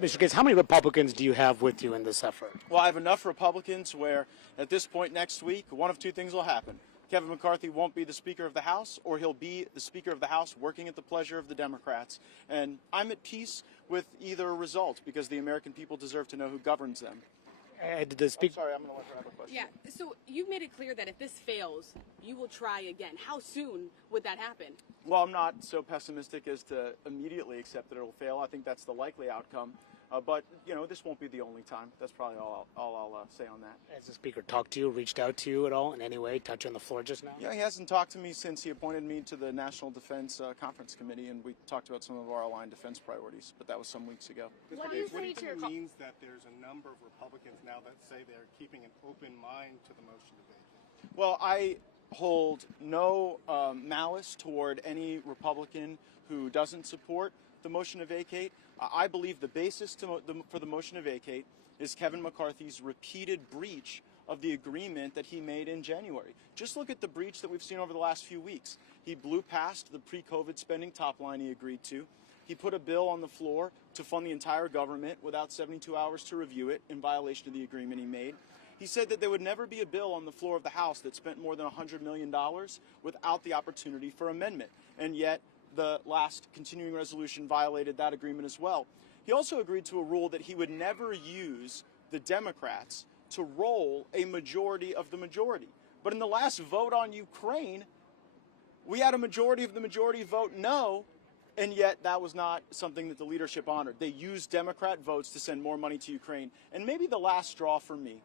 Mr. Gaetz, how many Republicans do you have with you in this effort? Well, I have enough Republicans where at this point next week, one of two things will happen. Kevin McCarthy won't be the Speaker of the House, or he'll be the Speaker of the House working at the pleasure of the Democrats. And I'm at peace with either result because the American people deserve to know who governs them. I'm sorry, I'm going to let her have a question. Yeah, so you've made it clear that if this fails, you will try again. How soon would that happen? Well, I'm not so pessimistic as to immediately accept that it'll fail. I think that's the likely outcome. But, you know, this won't be the only time. That's probably all I'll say on that. Has the Speaker talked to you, reached out to you at all in any way, touch on the floor just now? Yeah, he hasn't talked to me since he appointed me to the National Defense Conference Committee, and we talked about some of our aligned defense priorities, but that was some weeks ago. What do you think it means that there's a number of Republicans now that say they're keeping an open mind to the motion to vacate? Well, I hold no malice toward any Republican who doesn't support the motion to vacate. I believe the basis for the motion to vacate is Kevin McCarthy's repeated breach of the agreement that he made in January. Just look at the breach that we've seen over the last few weeks. He blew past the pre-COVID spending top line he agreed to. He put a bill on the floor to fund the entire government without 72 hours to review it in violation of the agreement he made. He said that there would never be a bill on the floor of the House that spent more than $100 million without the opportunity for amendment. And yet, the last continuing resolution violated that agreement as well. He also agreed to a rule that he would never use the Democrats to roll a majority of the majority. But in the last vote on Ukraine, we had a majority of the majority vote no, and yet that was not something that the leadership honored. They used Democrat votes to send more money to Ukraine. And maybe the last straw for me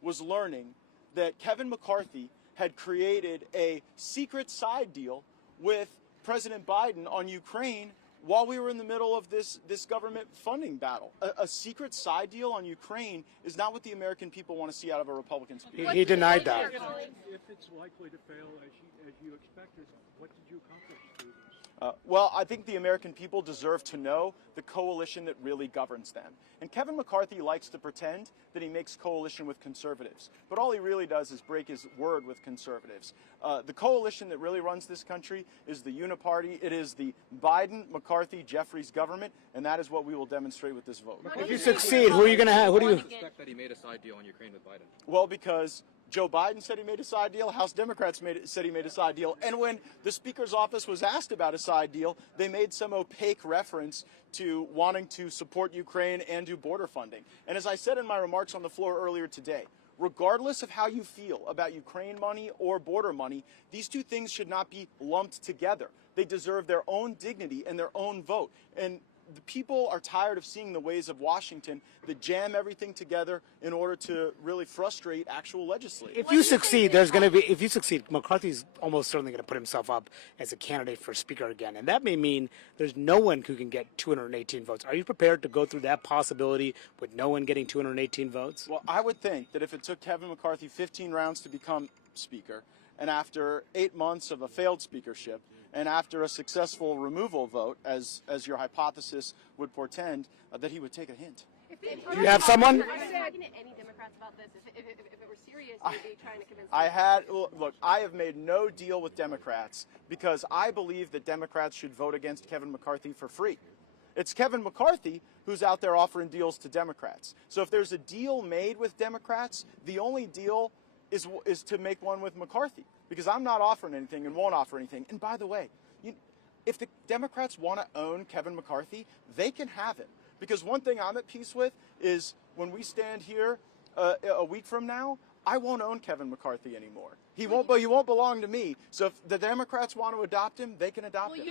was learning that Kevin McCarthy had created a secret side deal with President Biden on Ukraine while we were in the middle of this government funding battle. A secret side deal on Ukraine is not what the American people want to see out of a Republican speaker. He denied that. If it's likely to fail as you expected, what did you accomplish through this? Well, I think the American people deserve to know the coalition that really governs them. And Kevin McCarthy likes to pretend that he makes coalition with conservatives. But all he really does is break his word with conservatives. The coalition that really runs this country is the uniparty. It is the Biden-McCarthy-Jeffries government, and that is what we will demonstrate with this vote. If you succeed, who are you going to have? Who do you expect that he made a side deal on Ukraine with Biden? Well, because Joe Biden said he made a side deal, House Democrats said he made a side deal, and when the Speaker's office was asked about a side deal, they made some opaque reference to wanting to support Ukraine and do border funding. And as I said in my remarks on the floor earlier today, regardless of how you feel about Ukraine money or border money, these two things should not be lumped together. They deserve their own dignity and their own vote. And the people are tired of seeing the ways of Washington that jam everything together in order to really frustrate actual legislators. If you succeed, McCarthy's almost certainly going to put himself up as a candidate for Speaker again. And that may mean there's no one who can get 218 votes. Are you prepared to go through that possibility with no one getting 218 votes? Well, I would think that if it took Kevin McCarthy 15 rounds to become Speaker, and after 8 months of a failed speakership, and after a successful removal vote, as your hypothesis would portend, that he would take a hint. Do you have someone? Are you talking to any Democrats about this? If it were serious, you'd be trying to convince them. Look, I have made no deal with Democrats because I believe that Democrats should vote against Kevin McCarthy for free. It's Kevin McCarthy who's out there offering deals to Democrats. So if there's a deal made with Democrats, the only deal is to make one with McCarthy, because I'm not offering anything and won't offer anything. And by the way, if the Democrats want to own Kevin McCarthy, they can have him. Because one thing I'm at peace with is when we stand here a week from now, I won't own Kevin McCarthy anymore. He won't belong to me. So if the Democrats want to adopt him, they can adopt him.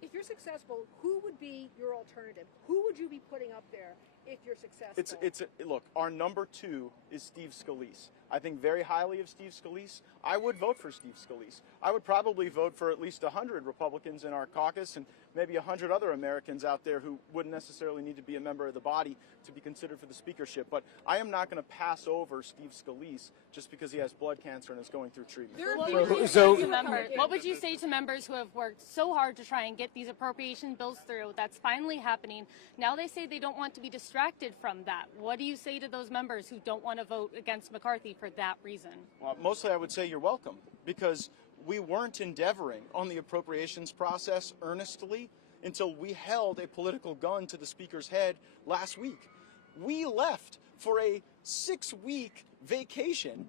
If you're successful, who would be your alternative? Who would you be putting up there if you're successful? Look, our number 2 is Steve Scalise. I think very highly of Steve Scalise. I would vote for Steve Scalise. I would probably vote for at least 100 Republicans in our caucus and maybe 100 other Americans out there who wouldn't necessarily need to be a member of the body to be considered for the speakership. But I am not going to pass over Steve Scalise just because he has blood cancer and is going through treatment. What would you say to members who have worked so hard to try and get these appropriation bills through? That's finally happening. Now they say they don't want to be distracted from that. What do you say to those members who don't want to vote against McCarthy for that reason? Well, mostly I would say you're welcome, because we weren't endeavoring on the appropriations process earnestly until we held a political gun to the Speaker's head last week. We left for a 6-week vacation,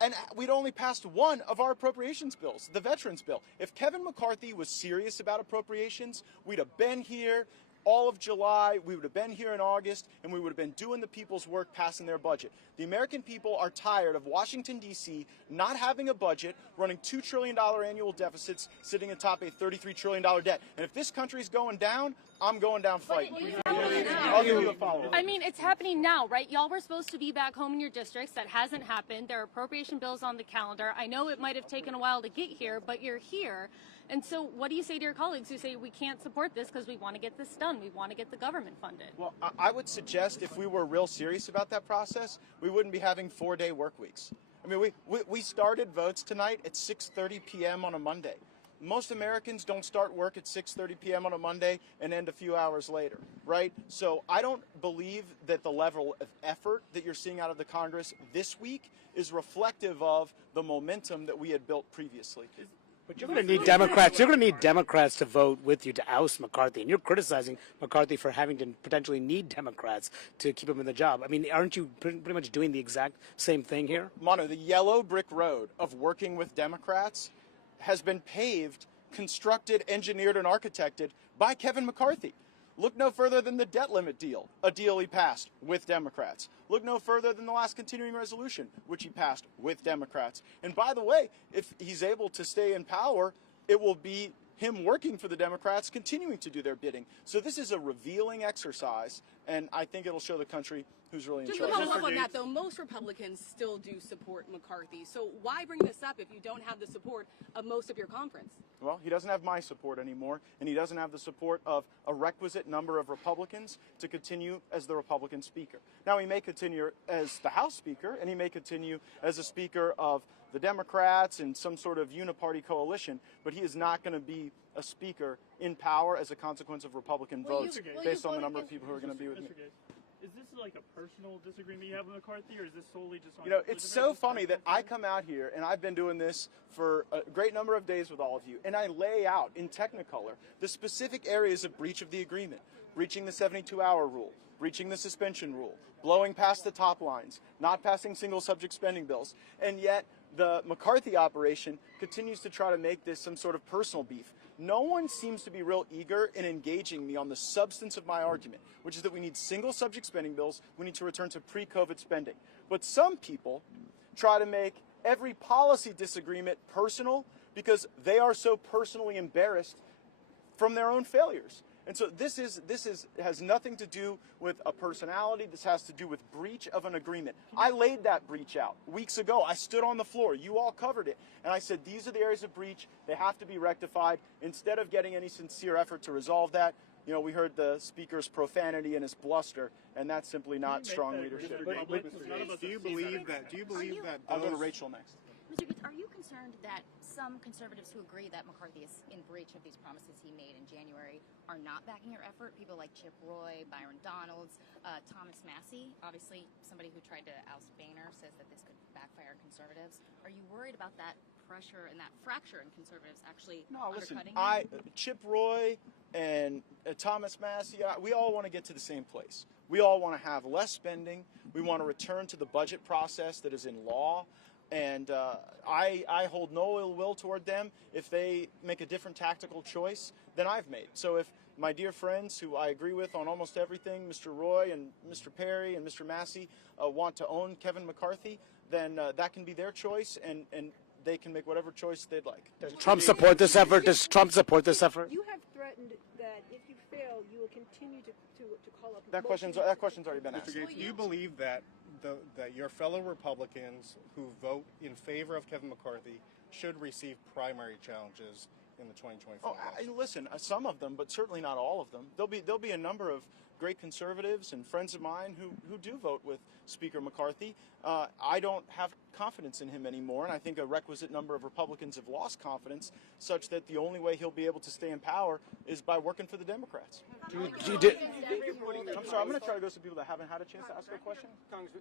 and we'd only passed one of our appropriations bills, the Veterans Bill. If Kevin McCarthy was serious about appropriations, we'd have been here all of July, we would have been here in August, and we would have been doing the people's work, passing their budget. The American people are tired of Washington, D.C. not having a budget, running $2 trillion annual deficits, sitting atop a $33 trillion debt. And if this country's going down, I'm going down fighting. I'll give you a follow-up. I mean, it's happening now, right? Y'all were supposed to be back home in your districts. That hasn't happened. There are appropriation bills on the calendar. I know it might have taken a while to get here, but you're here. And so what do you say to your colleagues who say we can't support this because we want to get this done? We want to get the government funded. Well, I would suggest if we were real serious about that process, we wouldn't be having 4-day work weeks. I mean, we started votes tonight at 6:30 p.m. on a Monday. Most Americans don't start work at 6:30 p.m. on a Monday and end a few hours later, right? So I don't believe that the level of effort that you're seeing out of the Congress this week is reflective of the momentum that we had built previously. But you're going to need Democrats. You're going to need Democrats to vote with you to oust McCarthy, and you're criticizing McCarthy for having to potentially need Democrats to keep him in the job. I mean, aren't you pretty much doing the exact same thing here? Mono, the yellow brick road of working with Democrats has been paved, constructed, engineered, and architected by Kevin McCarthy. Look no further than the debt limit deal, a deal he passed with Democrats. Look no further than the last continuing resolution, which he passed with Democrats. And by the way, if he's able to stay in power, it will be him working for the Democrats, continuing to do their bidding. So this is a revealing exercise, and I think it'll show the country who's really in Just charge. to follow up on that, though, most Republicans still do support McCarthy. So why bring this up if you don't have the support of most of your conference? Well, he doesn't have my support anymore, and he doesn't have the support of a requisite number of Republicans to continue as the Republican Speaker. Now, he may continue as the House Speaker, and he may continue as a Speaker of the Democrats and some sort of uniparty coalition, but he is not going to be a Speaker in power as a consequence of Republican votes based on the number of people who are going to be with me. Is this like a personal disagreement you have with McCarthy, or is this solely just on... You know, it's so funny that I come out here, and I've been doing this for a great number of days with all of you, and I lay out in Technicolor the specific areas of breach of the agreement: breaching the 72-hour rule, breaching the suspension rule, blowing past the top lines, not passing single subject spending bills, and yet the McCarthy operation continues to try to make this some sort of personal beef. No one seems to be real eager in engaging me on the substance of my argument, which is that we need single subject spending bills, we need to return to pre-COVID spending. But some people try to make every policy disagreement personal because they are so personally embarrassed from their own failures. And so this has nothing to do with a personality. This has to do with breach of an agreement. I laid that breach out weeks ago. I stood on the floor. You all covered it. And I said, these are the areas of breach. They have to be rectified. Instead of getting any sincere effort to resolve that, you know, we heard the Speaker's profanity and his bluster, and that's simply not strong leadership. Do you believe that I'll go to Rachel next. Mr. Gaetz, are you concerned that some conservatives who agree that McCarthy is in breach of these promises he made in January are not backing your effort? People like Chip Roy, Byron Donalds, Thomas Massey, obviously somebody who tried to oust Boehner, says that this could backfire on conservatives. Are you worried about that pressure and that fracture in conservatives actually undercutting Chip Roy and Thomas Massey, we all want to get to the same place. We all want to have less spending. We want to return to the budget process that is in law. And I hold no ill will toward them if they make a different tactical choice than I've made. So if my dear friends, who I agree with on almost everything, Mr. Roy and Mr. Perry and Mr. Massey, want to own Kevin McCarthy, then that can be their choice, and they can make whatever choice they'd like. Does Trump support this effort? Does Trump support this effort? You have threatened that if you fail, you will continue to call up... That question's already been asked. Mr. Gaetz, do you believe that that your fellow Republicans who vote in favor of Kevin McCarthy should receive primary challenges in the 2024 election? Listen, some of them, but certainly not all of them. There'll be a number of great conservatives and friends of mine who do vote with Speaker McCarthy. I don't have confidence in him anymore, and I think a requisite number of Republicans have lost confidence, such that the only way he'll be able to stay in power is by working for the Democrats. I'm sorry, I'm going to try to go to some people that haven't had a chance to ask a question.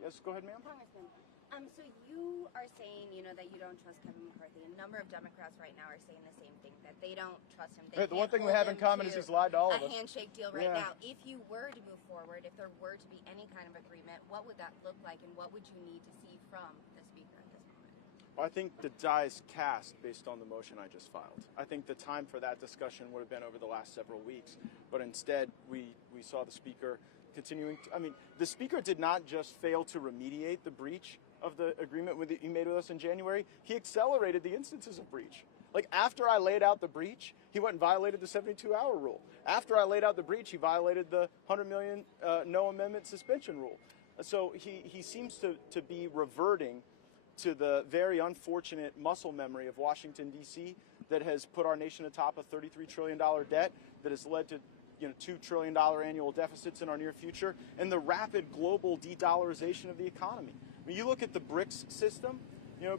Yes, go ahead, ma'am. Congressman, So you are saying, that you don't trust Kevin McCarthy. A number of Democrats right now are saying the same thing, that they don't trust him. The one thing we have in common is he's lied to all of us. A handshake deal right now. If you were to move forward, if there were to be any kind of agreement, what would that look like, and what would you need to see from the Speaker at this moment? Well, I think the die is cast based on the motion I just filed. I think the time for that discussion would have been over the last several weeks, but instead we saw the Speaker continuing to, the Speaker did not just fail to remediate the breach of the agreement he made with us in January, he accelerated the instances of breach. Like, after I laid out the breach, he went and violated the 72-hour rule. After I laid out the breach, he violated the $100 million no amendment suspension rule. So he seems to be reverting to the very unfortunate muscle memory of Washington, D.C. that has put our nation atop a $33 trillion debt, that has led to $2 trillion annual deficits in our near future, and the rapid global de-dollarization of the economy. You look at the BRICS system,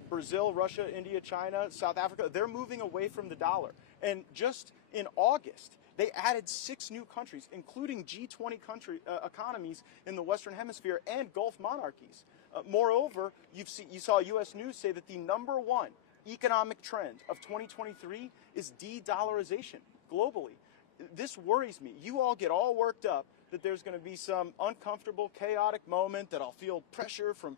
Brazil, Russia, India, China, South Africa, they're moving away from the dollar. And just in August, they added 6 new countries, including G20 economies in the Western Hemisphere and Gulf monarchies. Moreover, you saw U.S. News say that the #1 economic trend of 2023 is de-dollarization globally. This worries me. You all get all worked up that there's going to be some uncomfortable, chaotic moment, that I'll feel pressure from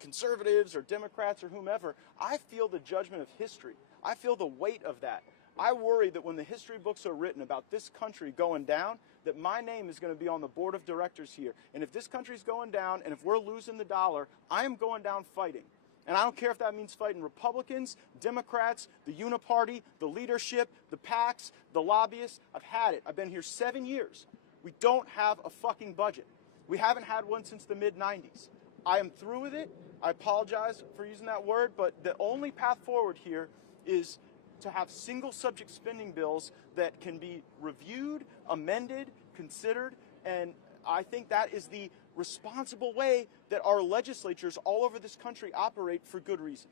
conservatives or Democrats or whomever. I feel the judgment of history. I feel the weight of that. I worry that when the history books are written about this country going down, that my name is going to be on the board of directors here. And if this country's going down, and if we're losing the dollar, I am going down fighting. And I don't care if that means fighting Republicans, Democrats, the uniparty, the leadership, the PACs, the lobbyists. I've had it. I've been here 7 years. We don't have a fucking budget. We haven't had one since the mid-90s. I am through with it. I apologize for using that word, but the only path forward here is to have single subject spending bills that can be reviewed, amended, considered, and I think that is the responsible way that our legislatures all over this country operate for good reason.